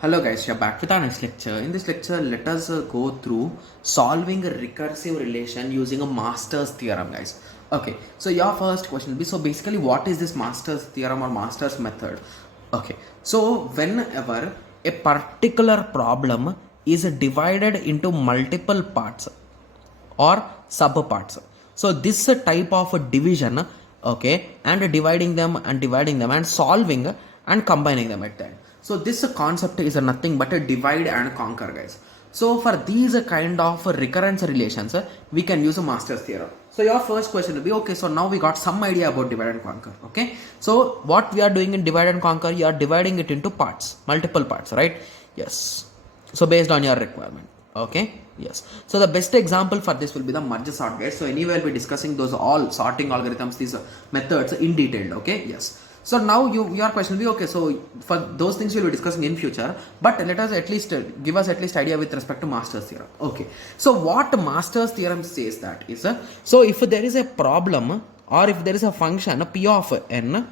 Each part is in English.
Hello guys, you're back with our next lecture. In this lecture, let us go through solving a recursive relation using a Master's theorem, guys. Okay, so your first question will be, so basically what is this Master's theorem or Master's method? Okay, so whenever a particular problem is divided into multiple parts or subparts, so this type of division, okay, and dividing them and solving and combining them at the end. So this concept is nothing but a divide and conquer, guys. So for these kind of recurrence relations, we can use a Master's theorem. So your first question will be, okay, so now we got some idea about divide and conquer. Okay, so what we are doing in divide and conquer, you are dividing it into parts, multiple parts, right? Yes. So based on your requirement. Okay, yes. So the best example for this will be the merge sort, guys. So anyway, we'll be discussing those all sorting algorithms, these methods in detail. Okay, yes. So now your question will be, okay, so for those things we'll be discussing in future, but let us at least give us at least idea with respect to Master's theorem. Okay, so what Master's theorem says that is, so if there is a problem or if there is a function p of n,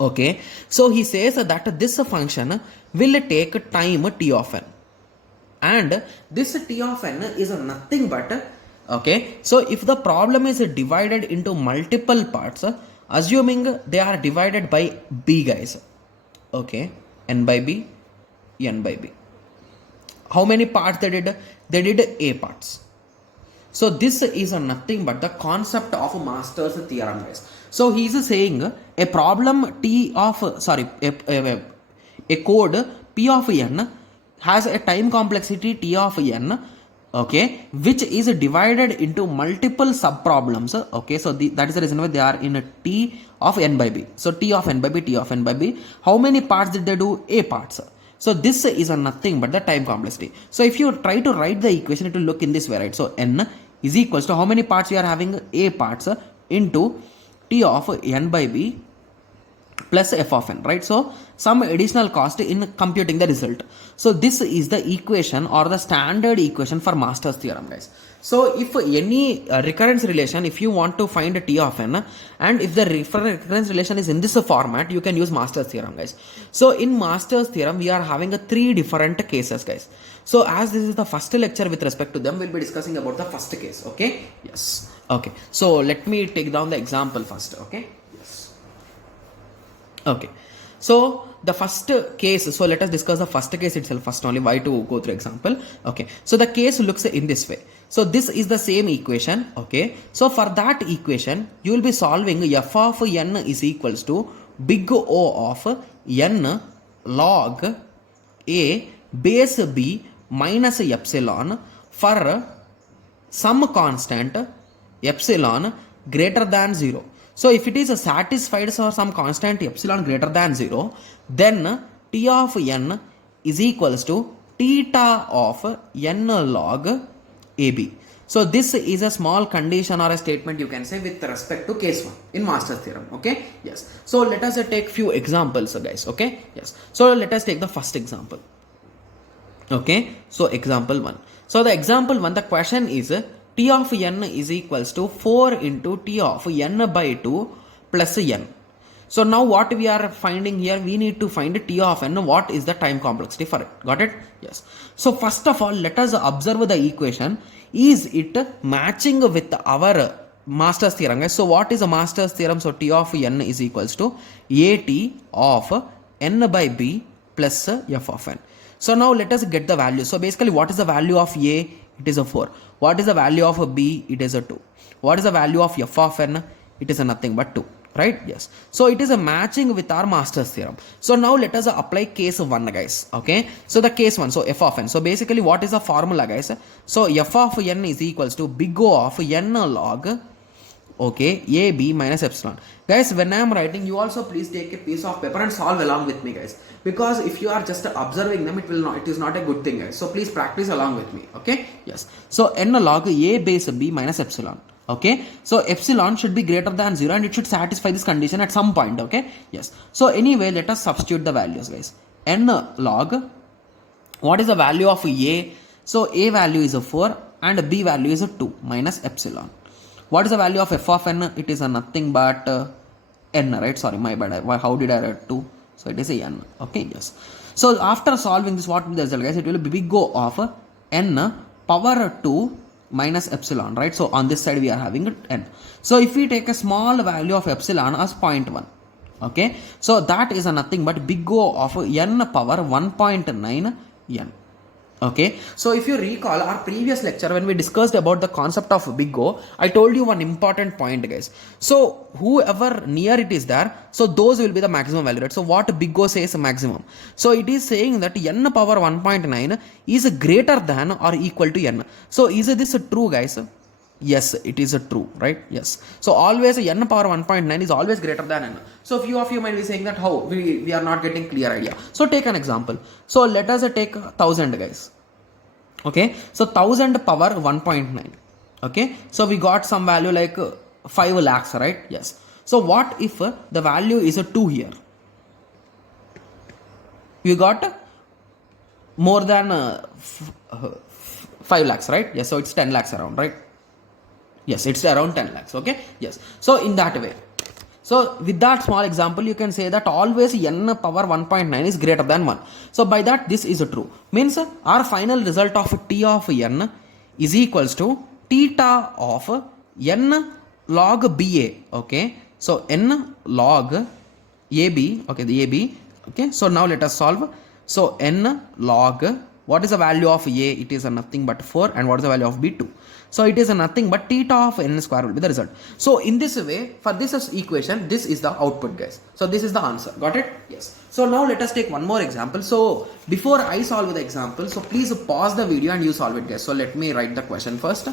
okay, so he says that this function will take time t of n, and this t of n is nothing but, okay, so if the problem is divided into multiple parts, assuming they are divided by b, guys, okay, n by b, n by b, how many parts they did a parts. So this is nothing but the concept of Master's theorem, guys. So he is saying a problem a code p of n has a time complexity t of n, okay, which is divided into multiple subproblems. Okay, so that is the reason why they are in a t of n by b. So t of n by b, t of n by b. How many parts did they do? A parts. So this is nothing but the time complexity. So if you try to write the equation, it will look in this way, right? So n is equals to how many parts we are having? A parts into t of n by b plus f of n, right? So some additional cost in computing the result. So this is the equation or the standard equation for Master's theorem, guys. So if any recurrence relation, if you want to find t of n, and if the recurrence relation is in this format, you can use Master's theorem, guys. So in Master's theorem, we are having three different cases, guys. So as this is the first lecture with respect to them, we'll be discussing about the first case. Okay, yes. Okay, so let me take down the example first. Okay, yes. Okay, so the first case, so let us discuss the first case itself first only, why to go through example. Okay, so the case looks in this way. So this is the same equation. Okay, so for that equation, you will be solving f of n is equals to big O of n log a base b minus epsilon for some constant epsilon greater than 0. So if it is satisfied for some constant epsilon greater than 0, then t of n is equals to theta of n log ab. So this is a small condition or a statement you can say with respect to case 1 in Master's theorem. Okay, yes. So let us take few examples, guys. Okay, yes. So let us take the first example. Okay, so example 1. So the example 1, the question is t of n is equals to 4 into t of n by 2 plus n. So now what we are finding here, we need to find t of n, what is the time complexity for it. Got it? Yes. So first of all, let us observe the equation. Is it matching with our Master's theorem, guys? So what is a Master's theorem? So t of n is equals to at of n by b plus f of n. So now let us get the value. So basically, what is the value of a? It is a 4. What is the value of b? It is a 2. What is the value of f of n? It is a nothing but 2. Right? Yes. So it is a matching with our Master's theorem. So now let us apply case 1, guys. Okay. So the case 1. So f of n. So basically, what is the formula, guys? So f of n is equals to big O of n log, okay, a b minus epsilon. Guys, when I am writing, you also please take a piece of paper and solve along with me, guys, because if you are just observing them, it is not a good thing, guys. So please practice along with me. Okay, yes. So n log a base b minus epsilon. Okay, so epsilon should be greater than 0 and it should satisfy this condition at some point. Okay, yes. So anyway, let us substitute the values, guys. N log, what is the value of a? So a value is a 4 and b value is a 2 minus epsilon. What is the value of f of n? It is a nothing but n, right? Sorry, my bad. How did I write 2? So it is a n. Okay, yes. So after solving this, what will be the result, guys? It will be big O of n power 2 minus epsilon, right? So on this side we are having n. So if we take a small value of epsilon as 0.1, okay, so that is nothing but big O of n power 1.9 n. Okay, so if you recall our previous lecture when we discussed about the concept of big O, I told you one important point, guys. So whoever near it is there, so those will be the maximum value, right? So what big O says maximum, so it is saying that n power 1.9 is greater than or equal to n. So is this true, guys? Yes, it is true, right? Yes. So always n power 1.9 is always greater than n. So few of you might be saying that how we are not getting clear idea. So take an example. So let us take 1000, guys. Okay, so 1000 power 1.9. Okay, so we got some value like 5 lakhs, right? Yes. So what if the value is a 2 here? You got more than 5 lakhs, right? Yes, so it's 10 lakhs around, right? Yes, it's around 10 lakhs. Okay, yes. So in that way, so with that small example, you can say that always n power 1.9 is greater than 1. So by that, this is true. Means our final result of t of n is equals to theta of n log ba. Okay, so n log ab. Okay, the ab. Okay, so now let us solve. So n log, what is the value of a? It is nothing but 4. And what is the value of b? 2. So it is nothing but theta of n square will be the result. So in this way, for this equation, this is the output, guys. So this is the answer. Got it? Yes. So now let us take one more example. So before I solve the example, so please pause the video and you solve it, guys. So let me write the question first.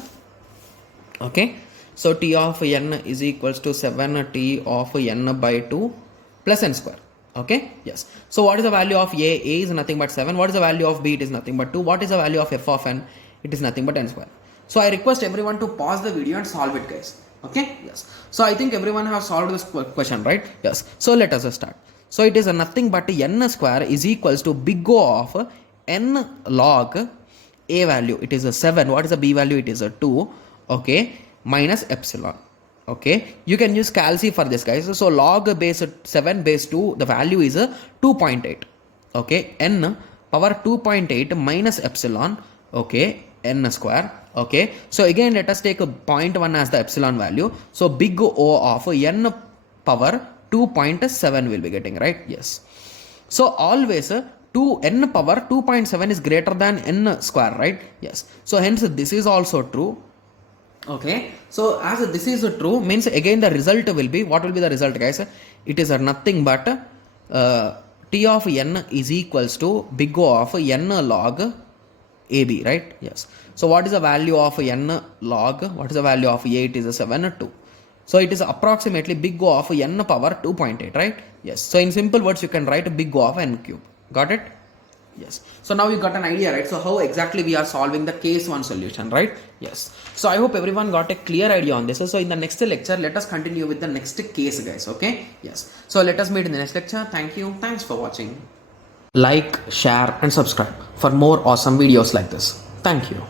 Okay. So t of n is equals to 7t of n by 2 plus n square. Okay, yes. So what is the value of a? A is nothing but 7. What is the value of b? It is nothing but 2. What is the value of f of n? It is nothing but n square. So I request everyone to pause the video and solve it, guys. Okay, yes. So I think everyone has solved this question, right? Yes. So let us start. So it is nothing but n square is equals to big O of n log a value. It is a 7. What is the b value? It is a 2. Okay, minus epsilon. Okay, you can use calci for this, guys. So log base 7 base 2, the value is 2.8. Okay, n power 2.8 minus epsilon. Okay, n square. Okay, so again let us take a 0.1 as the epsilon value. So big O of n power 2.7 will be getting, right? Yes. So always 2n power 2.7 is greater than n square, right? Yes. So hence this is also true. Okay, so as this is true, means again the result will be, what will be the result, guys? It is nothing but t of n is equals to big O of n log ab, right? Yes. So what is the value of n log? What is the value of a? It is a 7 2. So it is approximately big O of n power 2.8, right? Yes. So in simple words, you can write big O of n cube. Got it? Yes. So now you got an idea, right? So how exactly we are solving the case 1 solution, right? Yes. So I hope everyone got a clear idea on this. So in the next lecture, let us continue with the next case, guys. Okay? Yes. So let us meet in the next lecture. Thank you. Thanks for watching. Like, share and subscribe for more awesome videos like this. Thank you.